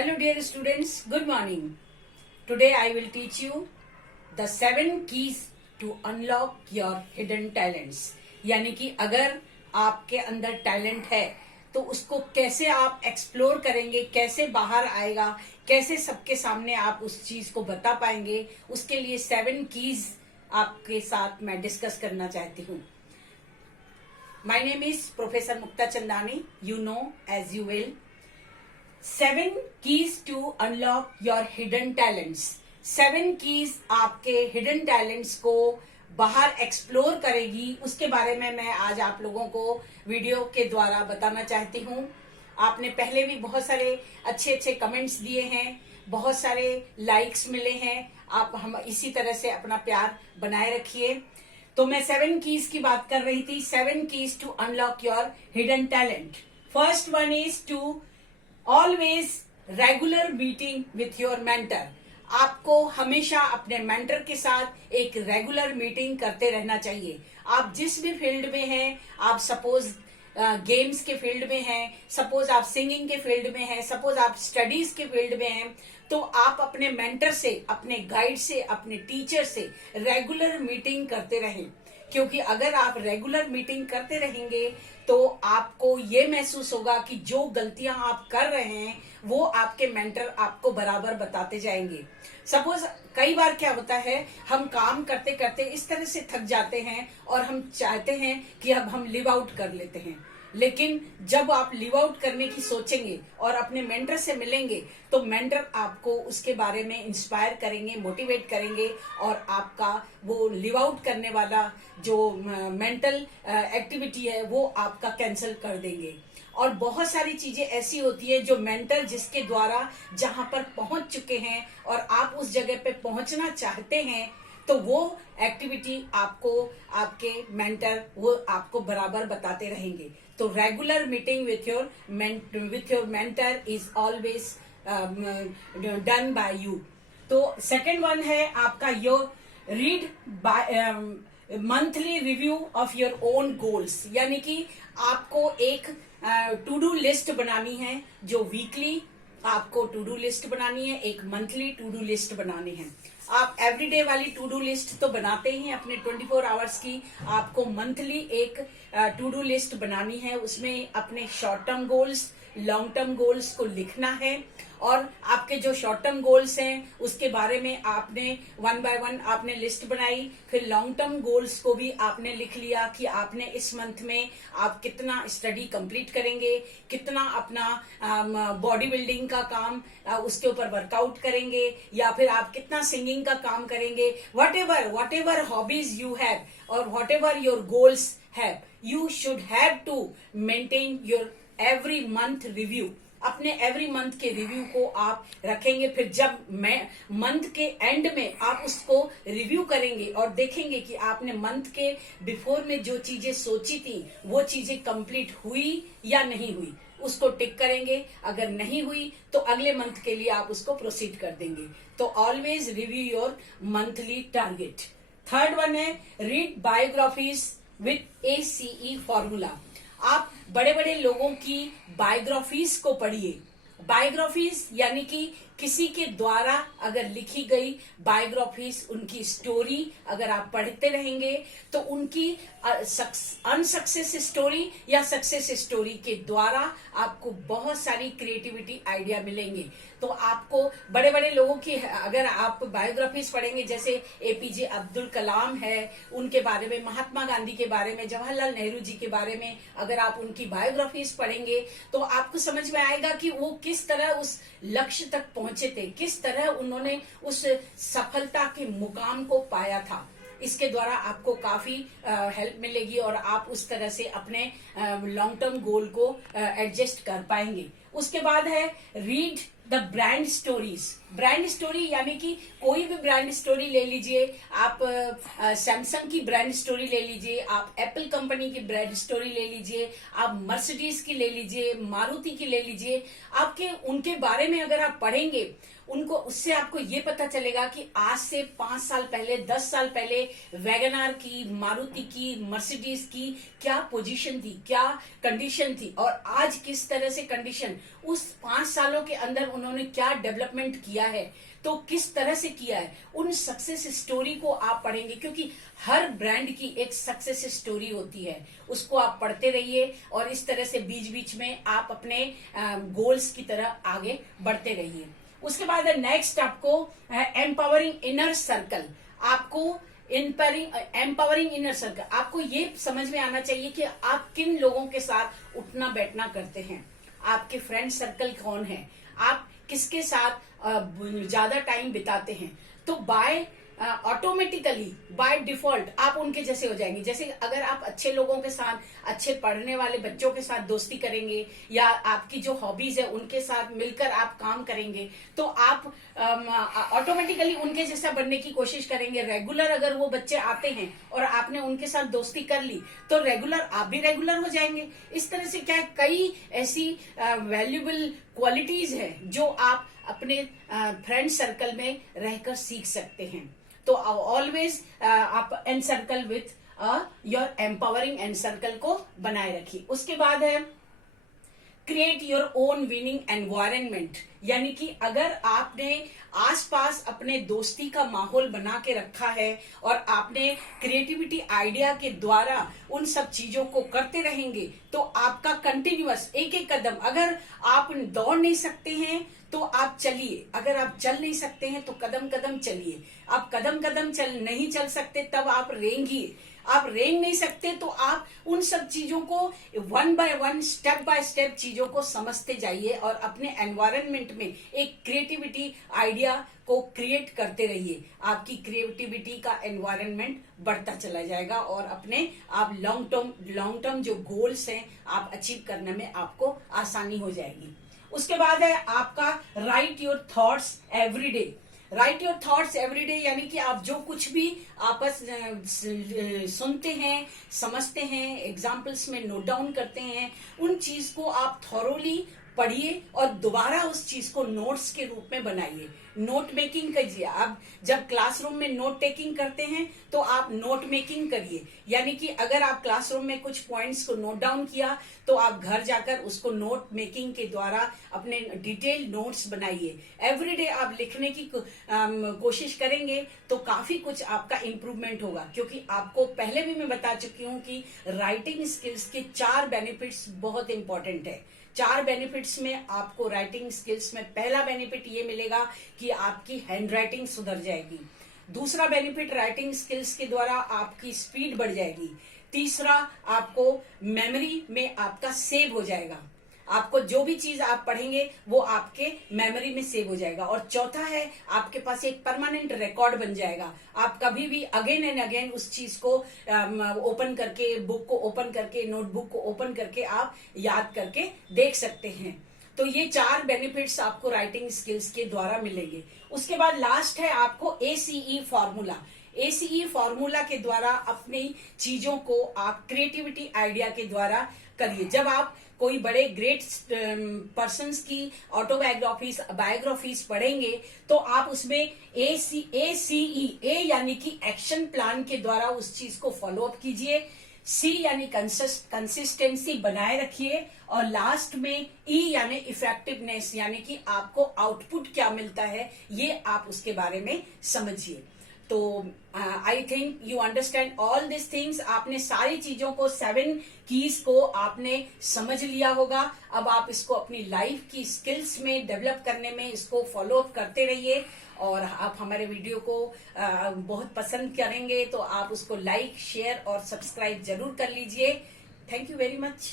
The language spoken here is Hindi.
Hello dear students, good morning. Today I will teach you the 7 keys to unlock your hidden talents. यानी कि अगर आपके अंदर टैलेंट है तो उसको कैसे आप एक्सप्लोर करेंगे, कैसे बाहर आएगा, कैसे सबके सामने आप उस चीज को बता पाएंगे, उसके लिए 7 कीज आपके साथ मैं डिस्कस करना चाहती हूँ. My name is professor Mukta Chandani. You know as you will. 7 keys to unlock your hidden talents. 7 keys आपके hidden talents को बाहर एक्सप्लोर करेगी, उसके बारे में मैं आज आप लोगों को वीडियो के द्वारा बताना चाहती हूँ. आपने पहले भी बहुत सारे अच्छे अच्छे कमेंट्स दिए हैं, बहुत सारे लाइक्स मिले हैं. आप हम इसी तरह से अपना प्यार बनाए रखिए. तो मैं 7 keys की बात कर रही थी. 7 keys to unlock your hidden talent. First one is to always regular meeting with your mentor. आपको हमेशा अपने मेंटर के साथ एक रेगुलर मीटिंग करते रहना चाहिए. आप जिस भी फील्ड में हैं, आप सपोज गेम्स के फील्ड में हैं, सपोज आप सिंगिंग के फील्ड में हैं, सपोज आप स्टडीज के फील्ड में हैं, तो आप अपने मेंटर से, अपने गाइड से, अपने टीचर से रेगुलर मीटिंग करते रहें. क्योंकि अगर आप रेगुलर मीटिंग करते रहेंगे तो आपको ये महसूस होगा कि जो गलतियां आप कर रहे हैं वो आपके मेंटर आपको बराबर बताते जाएंगे. सपोज कई बार क्या होता है, हम काम करते करते इस तरह से थक जाते हैं और हम चाहते हैं कि अब हम लिव आउट कर लेते हैं. लेकिन जब आप लिव आउट करने की सोचेंगे और अपने मेंटर से मिलेंगे तो मेंटर आपको उसके बारे में इंस्पायर करेंगे, मोटिवेट करेंगे और आपका वो लिव आउट करने वाला जो मेंटल एक्टिविटी है वो आपका कैंसिल कर देंगे. और बहुत सारी चीजें ऐसी होती है जो मेंटर जिसके द्वारा जहां पर पहुंच चुके हैं और आप उस जगह पे पहुंचना चाहते हैं, तो वो एक्टिविटी आपको आपके मेंटर वो आपको बराबर बताते रहेंगे. तो regular meeting with your mentor is always done by you. तो सेकंड वन है आपका your read by monthly review of your own goals. यानी कि आपको एक टू डू लिस्ट बनानी है. जो वीकली आपको टू डू लिस्ट बनानी है, एक मंथली टू डू लिस्ट बनानी है. आप एवरीडे वाली टू डू लिस्ट तो बनाते ही हैं अपने 24 आवर्स की. आपको मंथली एक टू डू लिस्ट बनानी है. उसमें अपने short term goals, long term goals को लिखना है और आपके जो शॉर्ट टर्म गोल्स हैं उसके बारे में आपने 1 बाय 1 आपने लिस्ट बनाई. फिर लॉन्ग टर्म गोल्स को भी आपने लिख लिया कि आपने इस मंथ में आप कितना स्टडी कंप्लीट करेंगे, कितना अपना बॉडी बिल्डिंग का काम उसके ऊपर वर्कआउट करेंगे, या फिर आप कितना सिंगिंग का काम करेंगे. Whatever hobbies you have और whatever your goals have, you should have to maintain your every month review. अपने एवरी मंथ के रिव्यू को आप रखेंगे. फिर जब मंथ के एंड में आप उसको रिव्यू करेंगे और देखेंगे कि आपने मंथ के बिफोर में जो चीजें सोची थी वो चीजें कंप्लीट हुई या नहीं हुई, उसको टिक करेंगे. अगर नहीं हुई तो अगले मंथ के लिए आप उसको प्रोसीड कर देंगे. तो always review your monthly target. Third one है read biographies with ACE formula. आप बड़े बड़े लोगों की बायोग्राफीज को पढ़िए. बायोग्राफीज यानी कि किसी के द्वारा अगर लिखी गई बायोग्राफीज, उनकी स्टोरी अगर आप पढ़ते रहेंगे तो उनकी अनसक्सेस स्टोरी या सक्सेस स्टोरी के द्वारा आपको बहुत सारी क्रिएटिविटी आइडिया मिलेंगे. तो आपको बड़े बड़े लोगों की अगर आप बायोग्राफीज पढ़ेंगे, जैसे APJ अब्दुल कलाम है, उनके बारे में, महात्मा गांधी के बारे में, जवाहरलाल नेहरू जी के बारे में अगर आप उनकी बायोग्राफीज पढ़ेंगे तो आपको समझ में आएगा कि वो किस तरह उस लक्ष्य तक पहुंचे थे, किस तरह उन्होंने उस सफलता के मुकाम को पाया था. इसके द्वारा आपको काफी हेल्प मिलेगी और आप उस तरह से अपने लॉन्ग टर्म गोल को एडजस्ट कर पाएंगे. उसके बाद है read the brand stories. Brand story यानी कि कोई भी ब्रांड स्टोरी ले लीजिए, आप सैमसंग की ब्रांड स्टोरी ले लीजिए, आप एप्पल कंपनी की ब्रांड स्टोरी ले लीजिए, आप मर्सिडीज की ले लीजिए, मारुति की ले लीजिए। आपके उनके बारे में अगर आप पढ़ेंगे उनको, उससे आपको ये पता चलेगा कि आज से 5 साल पहले, 10 साल पहले वैगनार की, मारुति की, मर्सिडीज की क्या पोजीशन थी, क्या कंडीशन थी, और आज किस तरह से कंडीशन, उस 5 सालों के अंदर उन्होंने क्या डेवलपमेंट किया है, तो किस तरह से किया है, उन सक्सेस स्टोरी को आप पढ़ेंगे। क्योंकि हर ब्रांड की एक सक्सेस स्टोरी होती है, उसको आप पढ़ते रहिए और इस तरह से बीच बीच में आप अपने गोल्स की तरह आगे बढ़ते रहिए। उसके बाद नेक्स्ट आपको एम्पावरिंग इनर सर्कल। आपको एम्पावरिंग इनर सर्कल, आपको ये समझ में आना चाहिए कि आप किन लोगों के साथ उठना बैठना करते हैं, आपके फ्रेंड सर्कल कौन है, आप किसके साथ ज्यादा टाइम बिताते हैं। तो बाय ऑटोमेटिकली, बाय डिफॉल्ट आप उनके जैसे हो जाएंगे। जैसे अगर आप अच्छे लोगों के साथ, अच्छे पढ़ने वाले बच्चों के साथ दोस्ती करेंगे, या आपकी जो हॉबीज है उनके साथ मिलकर आप काम करेंगे, तो आप ऑटोमेटिकली उनके जैसा बनने की कोशिश करेंगे। रेगुलर अगर वो बच्चे आते हैं और आपने उनके साथ दोस्ती कर ली, तो रेगुलर आप भी रेगुलर हो जाएंगे। इस तरह से क्या कई ऐसी वैल्यूएबल क्वालिटीज है जो आप अपने फ्रेंड सर्कल में रहकर सीख सकते हैं। तो ऑलवेज आप an circle with your empowering an circle को बनाए रखिए। उसके बाद है create your own winning environment, यानी कि अगर आपने आसपास अपने दोस्ती का माहौल बना के रखा है और आपने क्रिएटिविटी आइडिया के द्वारा उन सब चीजों को करते रहेंगे, तो आपका कंटिन्यूअस एक एक कदम, अगर आप दौड़ नहीं सकते हैं तो आप चलिए, अगर आप चल नहीं सकते हैं तो कदम कदम चलिए। आप कदम कदम नहीं चल सकते तब आप रेंगिए, आप रेंग नहीं सकते तो आप उन सब चीजों को one by one, step by step चीजों को समझते जाइए और अपने एनवायरनमेंट में एक क्रिएटिविटी आइडिया को क्रिएट करते रहिए। आपकी क्रिएटिविटी का एनवायरनमेंट बढ़ता चला जाएगा और अपने आप लॉन्ग टर्म जो गोल्स हैं आप अचीव करने में आपको आसानी हो जाएगी। उसके बाद है आपका right your thoughts everyday. Right your thoughts everyday यानी कि आप जो कुछ भी आपस सुनते हैं, समझते हैं, एग्जाम्पल्स में नोट डाउन करते हैं, उन चीज को आप थॉरोली पढ़िए और दोबारा उस चीज को नोट्स के रूप में बनाइए। नोट मेकिंग कीजिए। आप जब क्लासरूम में नोट टेकिंग करते हैं तो आप नोट मेकिंग करिए, यानी कि अगर आप क्लासरूम में कुछ पॉइंट्स को नोट डाउन किया तो आप घर जाकर उसको नोट मेकिंग के द्वारा अपने डिटेल नोट्स बनाइए। एवरीडे आप लिखने की कोशिश करेंगे तो काफी कुछ आपका इम्प्रूवमेंट होगा, क्योंकि आपको पहले भी मैं बता चुकी हूँ कि राइटिंग स्किल्स के 4 बेनिफिट्स बहुत इंपॉर्टेंट है। 4 बेनिफिट्स में आपको राइटिंग स्किल्स में पहला बेनिफिट ये मिलेगा कि आपकी हैंडराइटिंग सुधर जाएगी। दूसरा बेनिफिट, राइटिंग स्किल्स के द्वारा आपकी स्पीड बढ़ जाएगी। तीसरा, आपको मेमोरी में आपका सेव हो जाएगा, आपको जो भी चीज आप पढ़ेंगे वो आपके मेमोरी में सेव हो जाएगा। और चौथा है, आपके पास एक परमानेंट रिकॉर्ड बन जाएगा। आप कभी भी अगेन एंड अगेन उस चीज को ओपन करके, बुक को ओपन करके, नोटबुक को ओपन करके आप याद करके देख सकते हैं। तो ये 4 बेनिफिट्स आपको राइटिंग स्किल्स के द्वारा मिलेंगे। उसके बाद लास्ट है आपको ACE फॉर्मूला। ACE फॉर्मूला के द्वारा अपनी चीजों को आप क्रिएटिविटी आइडिया के द्वारा करिए। जब आप कोई बड़े ग्रेट पर्सन्स की बायोग्राफीज पढ़ेंगे तो आप उसमें ACE, A यानी कि एक्शन प्लान के द्वारा उस चीज को फॉलो अप कीजिए, C यानी कंसिस्टेंसी बनाए रखिए, और लास्ट में E यानी इफेक्टिवनेस, यानी कि आपको आउटपुट क्या मिलता है ये आप उसके बारे में समझिए। तो I think you understand all this things. आपने सारी चीजों को, 7 कीज को आपने समझ लिया होगा। अब आप इसको अपनी लाइफ की स्किल्स में डेवलप करने में इसको फॉलो अप करते रहिए, और आप हमारे वीडियो को बहुत पसंद करेंगे तो आप उसको लाइक, शेयर और सब्सक्राइब जरूर कर लीजिए। Thank you very much.